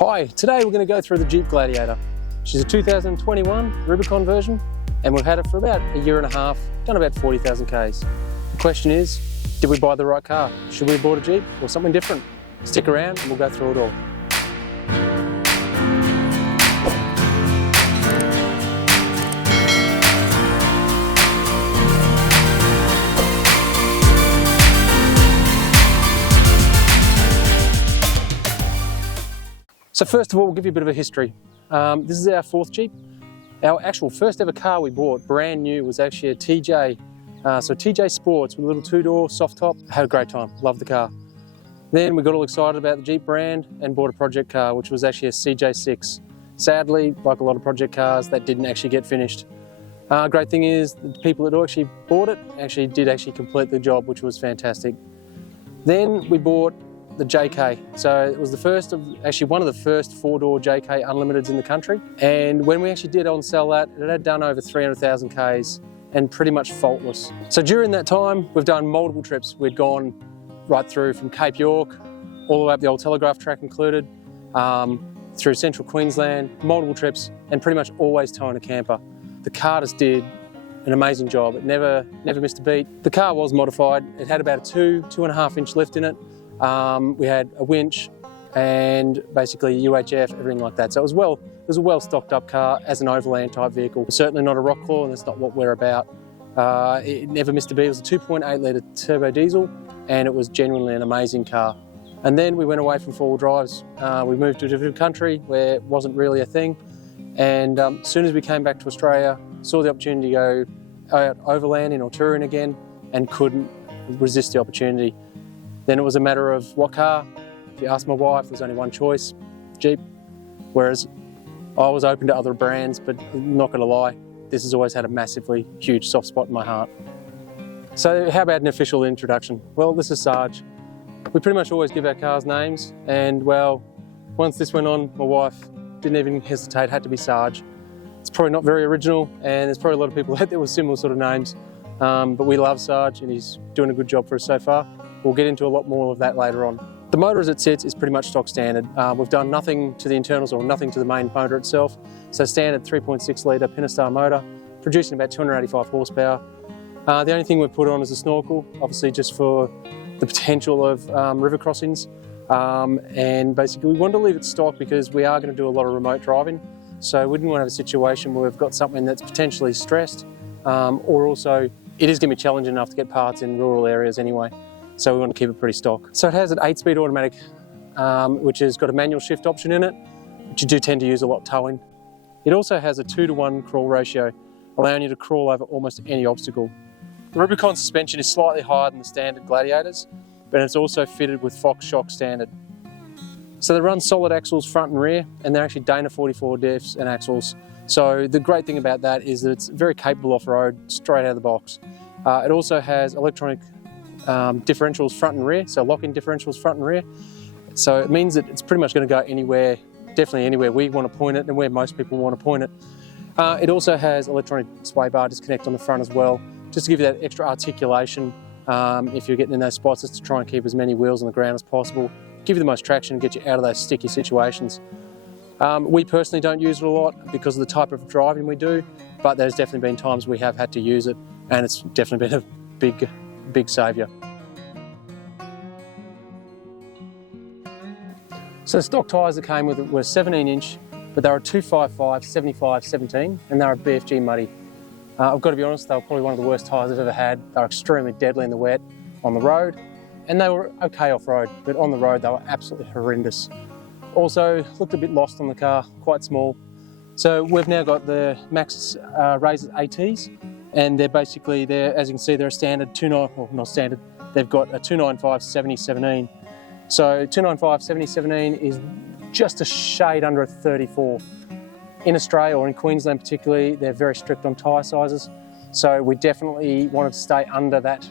Hi, today we're going to go through the Jeep Gladiator. She's a 2021 Rubicon version and we've had it for about a year and a half, done about 40,000 Ks. The question is, did we buy the right car? Should we have bought a Jeep or something different? Stick around and we'll go through it all. So first of all, we'll give you a bit of a history. This is our fourth Jeep. Our actual first ever car we bought, brand new, was actually a TJ. So TJ Sports with a little two-door soft top. Had a great time, loved the car. Then we got all excited about the Jeep brand and bought a project car, which was actually a CJ6. Sadly, like a lot of project cars, that didn't actually get finished. Great thing is, the people that actually bought it did complete the job, which was fantastic. Then we bought the JK. So it was one of the first four-door JK Unlimiteds in the country. And when we actually did on sell that, it had done over 300,000 Ks and pretty much faultless. So during that time, we've done multiple trips. We'd gone right through from Cape York, all the way up the old Telegraph track included, through central Queensland, multiple trips, and pretty much always towing a camper. The car just did an amazing job. It never missed a beat. The car was modified. It had about a 2.5 inch lift in it. We had a winch and basically UHF, everything like that. So it was a well stocked up car as an overland type vehicle. Certainly not a rock claw, and that's not what we're about. It never missed a beat. It was a 2.8 litre turbo diesel, and it was genuinely an amazing car. And then we went away from four-wheel drives. We moved to a different country where it wasn't really a thing. And as soon as we came back to Australia, saw the opportunity to go out overlanding or touring again, and couldn't resist the opportunity. Then it was a matter of what car. If you ask my wife, there's only one choice, Jeep. Whereas I was open to other brands, but I'm not gonna lie, this has always had a massively huge soft spot in my heart. So how about an official introduction? Well, this is Sarge. We pretty much always give our cars names, and well, once this went on, my wife didn't even hesitate, had to be Sarge. It's probably not very original, and there's probably a lot of people out there with similar sort of names, but we love Sarge and he's doing a good job for us so far. We'll get into a lot more of that later on. The motor as it sits is pretty much stock standard. We've done nothing to the internals or nothing to the main motor itself. So standard 3.6 litre Pentastar motor, producing about 285 horsepower. The only thing we've put on is a snorkel, obviously just for the potential of river crossings. And basically we wanted to leave it stock because we are going to do a lot of remote driving. So we didn't want to have a situation where we've got something that's potentially stressed, or also it is going to be challenging enough to get parts in rural areas anyway. So we want to keep it pretty stock. So it has an 8-speed automatic, which has got a manual shift option in it, which you do tend to use a lot towing. It also has a 2-to-1 crawl ratio, allowing you to crawl over almost any obstacle. The Rubicon suspension is slightly higher than the standard Gladiators, but it's also fitted with Fox shock standard. So they run solid axles front and rear, and they're actually Dana 44 diffs and axles. So the great thing about that is that it's very capable off-road, straight out of the box. It also has electronic differentials front and rear, so lock-in differentials front and rear. So it means that it's pretty much going to go anywhere, definitely anywhere we want to point it and where most people want to point it. It also has electronic sway bar disconnect on the front as well, just to give you that extra articulation if you're getting in those spots, just to try and keep as many wheels on the ground as possible, give you the most traction and get you out of those sticky situations. We personally don't use it a lot because of the type of driving we do, but there's definitely been times we have had to use it, and it's definitely been a big saviour. So the stock tyres that came with it were 17 inch, but they were 255, 75/17, and they were BFG muddy. I've got to be honest, they were probably one of the worst tyres I've ever had. They were extremely deadly in the wet on the road, and they were okay off-road, but on the road they were absolutely horrendous. Also, looked a bit lost on the car, quite small. So we've now got the Maxxis Razors ATs, and they're basically, as you can see, they're a standard not standard, they've got a 295/70/17. So 295/70/17 is just a shade under a 34. In Australia, or in Queensland particularly, they're very strict on tyre sizes. So we definitely wanted to stay under that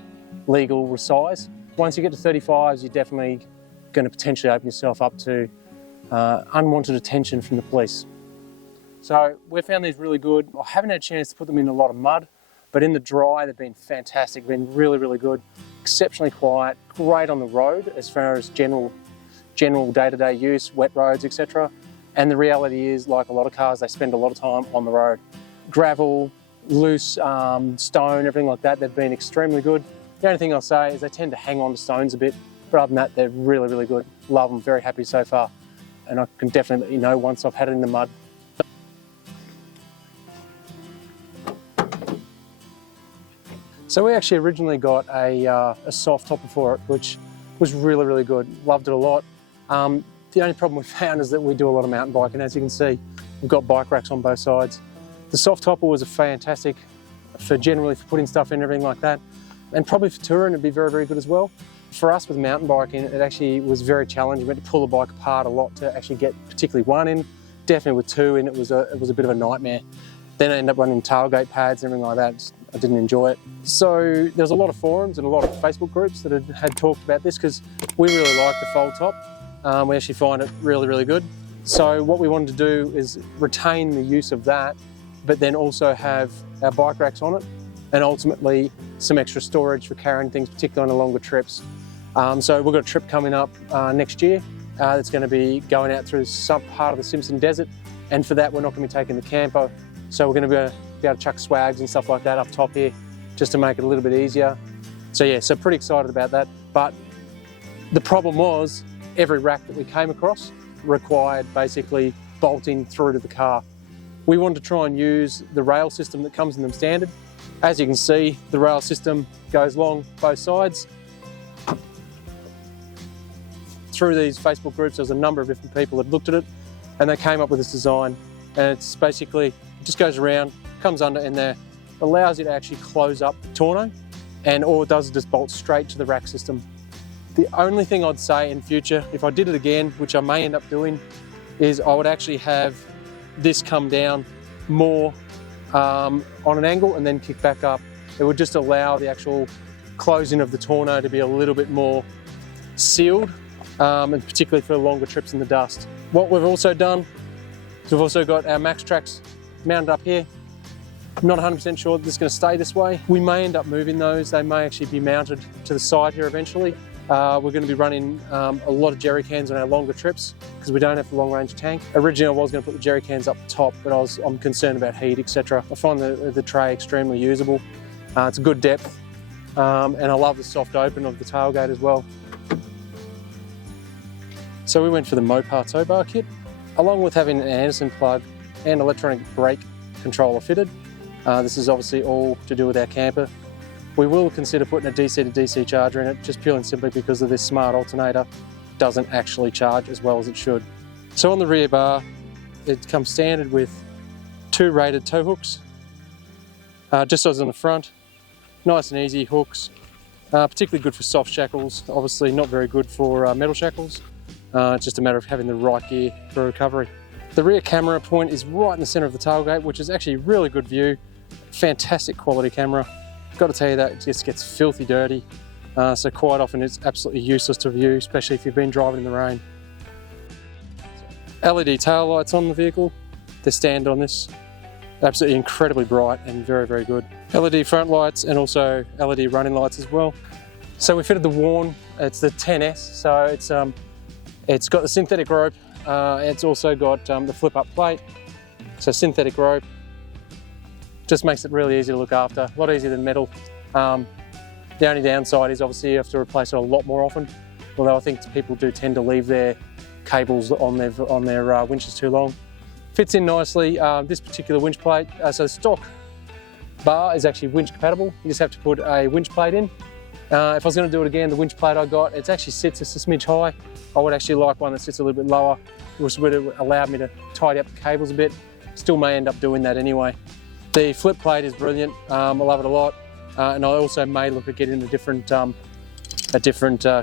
legal size. Once you get to 35s, you're definitely going to potentially open yourself up to unwanted attention from the police. So we found these really good. I haven't had a chance to put them in a lot of mud, but in the dry, they've been fantastic, been really, really good. Exceptionally quiet, great on the road as far as general general day-to-day use, wet roads, etc. And the reality is, like a lot of cars, they spend a lot of time on the road. Gravel, loose stone, everything like that, they've been extremely good. The only thing I'll say is they tend to hang on to stones a bit, but other than that, they're really, really good. Love them, very happy so far. And I can definitely let you know once I've had it in the mud. So we actually originally got a soft topper for it, which was really, really good. Loved it a lot. The only problem we found is that we do a lot of mountain biking. As you can see, we've got bike racks on both sides. The soft topper was a fantastic for generally for putting stuff in and everything like that. And probably for touring, it'd be very, very good as well. For us with mountain biking, it actually was very challenging. We had to pull the bike apart a lot to actually get particularly one in. Definitely with two in, it was a bit of a nightmare. Then I ended up running tailgate pads and everything like that. I didn't enjoy it. So there's a lot of forums and a lot of Facebook groups that had talked about this because we really like the fold top. We actually find it really, really good. So what we wanted to do is retain the use of that, but then also have our bike racks on it and ultimately some extra storage for carrying things, particularly on the longer trips. So we've got a trip coming up next year that's going to be going out through some part of the Simpson Desert, and for that we're not going to be taking the camper. So we're going to be able to chuck swags and stuff like that up top here just to make it a little bit easier. So yeah, so pretty excited about that. But the problem was every rack that we came across required basically bolting through to the car. We wanted to try and use the rail system that comes in them standard. As you can see, the rail system goes along both sides. Through these Facebook groups, there was a number of different people that looked at it and they came up with this design. And it's basically, it just goes around, comes under in there, allows you to actually close up the tonneau, and all it does is just bolt straight to the rack system. The only thing I'd say in future, if I did it again, which I may end up doing, is I would actually have this come down more on an angle and then kick back up. It would just allow the actual closing of the tonneau to be a little bit more sealed, and particularly for longer trips in the dust. What we've also done is we've also got our Max tracks mounted up here. I'm not 100% sure that this is going to stay this way. We may end up moving those. They may actually be mounted to the side here eventually. We're going to be running a lot of jerry cans on our longer trips because we don't have the long range tank. Originally I was going to put the jerry cans up the top, but I'm concerned about heat, etc. I find the tray extremely usable. It's a good depth, and I love the soft open of the tailgate as well. So we went for the Mopar tow bar kit, along with having an Anderson plug and electronic brake controller fitted. This is obviously all to do with our camper. We will consider putting a DC to DC charger in it, just purely and simply because of this smart alternator doesn't actually charge as well as it should. So on the rear bar, it comes standard with 2 rated tow hooks, just as on the front. Nice and easy hooks, particularly good for soft shackles, obviously not very good for metal shackles. It's just a matter of having the right gear for recovery. The rear camera point is right in the center of the tailgate, which is actually a really good view. Fantastic quality camera. Got to tell you that it just gets filthy dirty. So quite often it's absolutely useless to view, especially if you've been driving in the rain. LED tail lights on the vehicle. They're standard on this. Absolutely incredibly bright and very, very good. LED front lights and also LED running lights as well. So we fitted the Warn. It's the 10S. So it's got the synthetic rope. It's also got the flip up plate. So synthetic rope. Just makes it really easy to look after, a lot easier than metal. The only downside is obviously you have to replace it a lot more often, although I think people do tend to leave their cables on their winches too long. Fits in nicely. This particular winch plate, so the stock bar is actually winch compatible. You just have to put a winch plate in. If I was going to do it again, the winch plate I got, it actually sits just a smidge high. I would actually like one that sits a little bit lower, which would have allowed me to tidy up the cables a bit. Still may end up doing that anyway. The flip plate is brilliant. I love it a lot, and I also may look at getting a different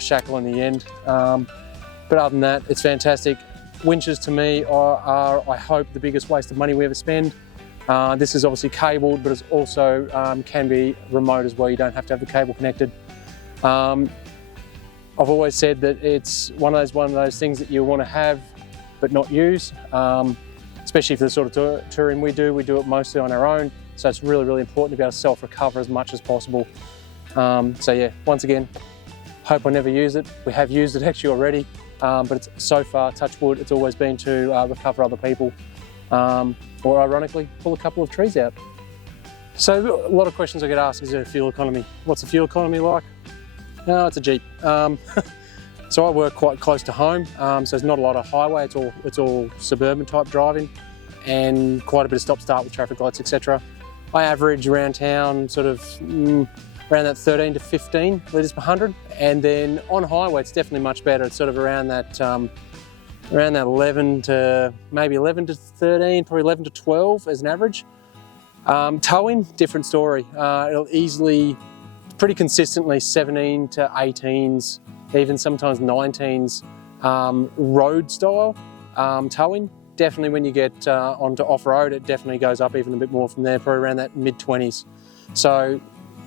shackle on the end. But other than that, it's fantastic. Winches to me are, I hope, the biggest waste of money we ever spend. This is obviously cabled, but it's also can be remote as well. You don't have to have the cable connected. I've always said that it's one of those things that you want to have but not use. Especially for the sort of touring we do it mostly on our own. So it's really, really important to be able to self-recover as much as possible. So yeah, once again, hope I never use it. We have used it actually already. but it's so far, touch wood, it's always been to recover other people, or ironically, pull a couple of trees out. So a lot of questions I get asked, is there a fuel economy? What's the fuel economy like? No, it's a Jeep. So I work quite close to home, so there's not a lot of highway, it's all suburban type driving, and quite a bit of stop-start with traffic lights, etc. I average around town sort of around that 13 to 15 litres per 100, and then on highway it's definitely much better. It's sort of around that 11 to maybe 11 to 13, probably 11 to 12 as an average. Towing, different story. It'll easily, pretty consistently 17 to 18s, even sometimes 19s, road style towing. Definitely when you get onto off-road, it definitely goes up even a bit more from there, probably around that mid-20s. So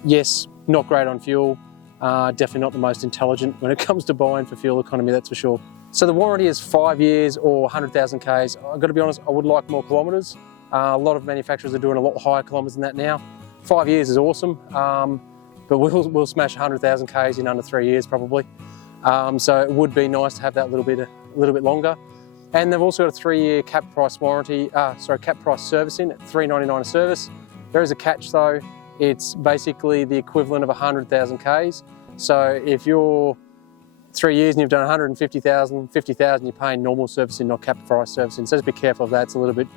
yes, not great on fuel, definitely not the most intelligent when it comes to buying for fuel economy, that's for sure. So the warranty is 5 years or 100,000 Ks. I've got to be honest, I would like more kilometres. A lot of manufacturers are doing a lot higher kilometres than that now. 5 years is awesome, but we'll smash 100,000 Ks in under 3 years probably. So it would be nice to have that a little bit longer. And they've also got a 3-year cap price warranty, cap price servicing at $3.99 a service. There is a catch though. It's basically the equivalent of 100,000 Ks. So if you're 3 years and you've done 150,000, 50,000, you're paying normal servicing, not cap price servicing. So just be careful of that. It's a little bit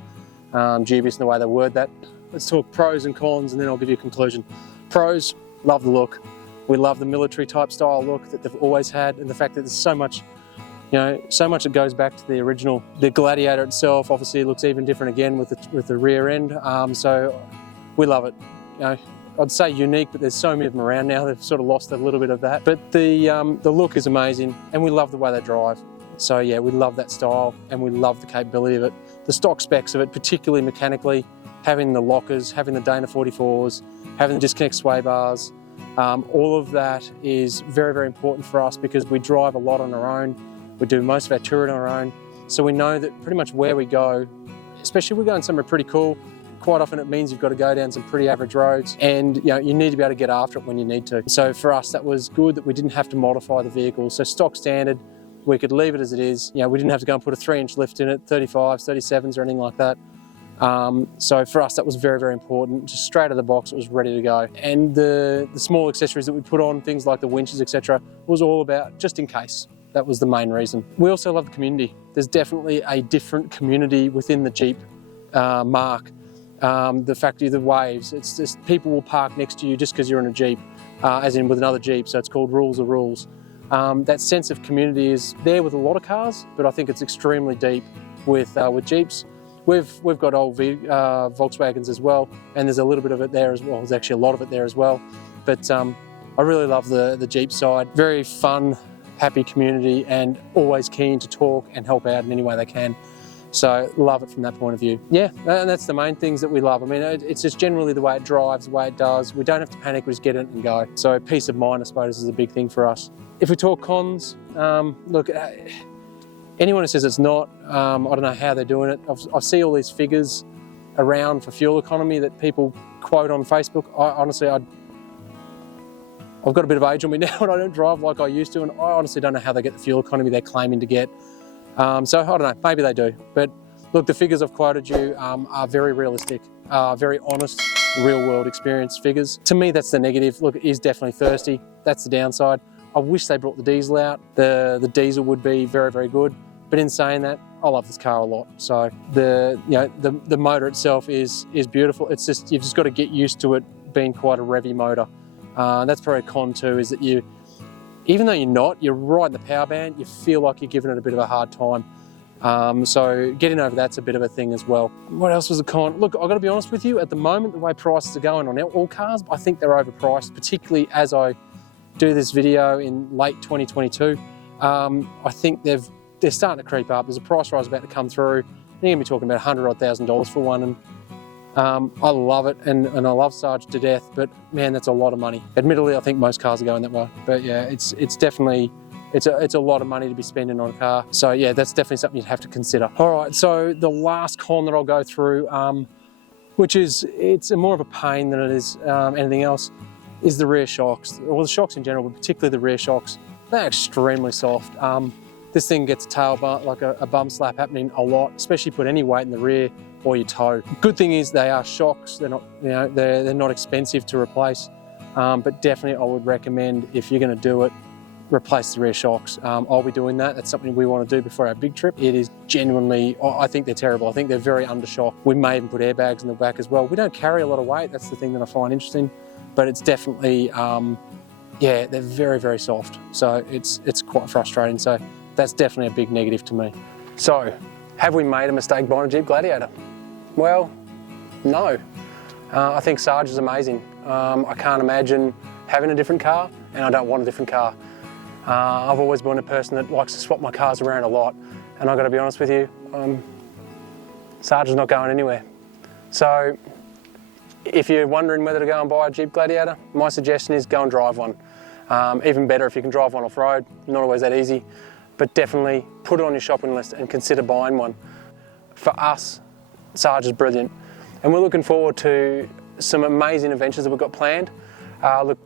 dubious in the way they word that. Let's talk pros and cons, and then I'll give you a conclusion. Pros, love the look. We love the military type style look that they've always had, and the fact that there's so much, so much that goes back to the original. The Gladiator itself obviously looks even different again with the rear end. So we love it. I'd say unique, but there's so many of them around now. They've sort of lost a little bit of that. But the look is amazing, and we love the way they drive. So yeah, we love that style, and we love the capability of it. The stock specs of it, particularly mechanically, having the lockers, having the Dana 44s, having the disconnect sway bars, all of that is very, very important for us because we drive a lot on our own. We do most of our touring on our own. So we know that pretty much where we go, especially if we're going somewhere pretty cool, quite often it means you've got to go down some pretty average roads, and you need to be able to get after it when you need to. So for us, that was good that we didn't have to modify the vehicle. So stock standard, we could leave it as it is. We didn't have to go and put a 3-inch lift in it, 35s, 37s or anything like that. So for us, that was very, very important. Just straight out of the box, it was ready to go. And the small accessories that we put on, things like the winches, etc., was all about just in case. That was the main reason. We also love the community. There's definitely a different community within the Jeep mark. The factory, the waves, it's just people will park next to you just because you're in a Jeep, as in with another Jeep, so it's called rules are rules. That sense of community is there with a lot of cars, but I think it's extremely deep with Jeeps. We've got old Volkswagens as well, and there's a little bit of it there as well. There's actually a lot of it there as well. But I really love the Jeep side. Very fun, happy community, and always keen to talk and help out in any way they can. So love it from that point of view. Yeah, and that's the main things that we love. I mean, it's just generally the way it drives, the way it does. We don't have to panic, we just get it and go. So peace of mind, I suppose, is a big thing for us. If we talk cons, look, anyone who says it's not, I don't know how they're doing it. I see all these figures around for fuel economy that people quote on Facebook. Honestly, I've got a bit of age on me now and I don't drive like I used to, and I honestly don't know how they get the fuel economy they're claiming to get. So I don't know, maybe they do. But look, the figures I've quoted you are very realistic, very honest, real world experience figures. To me, that's the negative. Look, it is definitely thirsty. That's the downside. I wish they brought the diesel out. The diesel would be very, very good. But in saying that, I love this car a lot. So the motor itself is beautiful. It's just, you've just got to get used to it being quite a revvy motor. That's probably a con too, is that even though you're right in the power band, you feel like you're giving it a bit of a hard time. So getting over that's a bit of a thing as well. What else was a con? Look, I've got to be honest with you, at the moment, the way prices are going on all cars, I think they're overpriced, particularly as I do this video in late 2022. I think they're starting to creep up. There's a price rise about to come through. You're going to be talking about $100,000 for one, and I love it, and I love Sarge to death, but man, that's a lot of money. Admittedly, I think most cars are going that way, but yeah, it's definitely, it's a lot of money to be spending on a car. So yeah, that's definitely something you'd have to consider. All right, so the last con that I'll go through, which is, it's more of a pain than it is anything else, is the rear shocks, or the shocks in general, but particularly the rear shocks. They're extremely soft. This thing gets a tail bump, like a bum slap happening a lot, especially put any weight in the rear or your toe. Good thing is they are shocks. They're not, you know, they're not expensive to replace, but definitely I would recommend, if you're going to do it, replace the rear shocks. I'll be doing that. That's something we want to do before our big trip. It is genuinely, I think they're terrible. I think they're very undershock. We may even put airbags in the back as well. We don't carry a lot of weight. That's the thing that I find interesting, but it's definitely, yeah, they're very, very soft. So it's quite frustrating. So that's definitely a big negative to me. So have we made a mistake buying a Jeep Gladiator? Well, no. I think Sarge is amazing. I can't imagine having a different car, and I don't want a different car. I've always been a person that likes to swap my cars around a lot, and I've got to be honest with you, Sarge is not going anywhere. So if you're wondering whether to go and buy a Jeep Gladiator, my suggestion is go and drive one. Even better if you can drive one off-road, not always that easy, but definitely put it on your shopping list and consider buying one. For us, Sarge is brilliant, and we're looking forward to some amazing adventures that we've got planned. Look,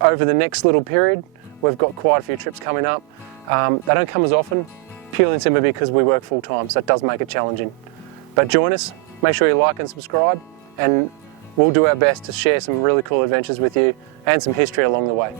over the next little period, we've got quite a few trips coming up. They don't come as often, purely and simply because we work full time, so it does make it challenging. But join us, make sure you like and subscribe, and we'll do our best to share some really cool adventures with you and some history along the way.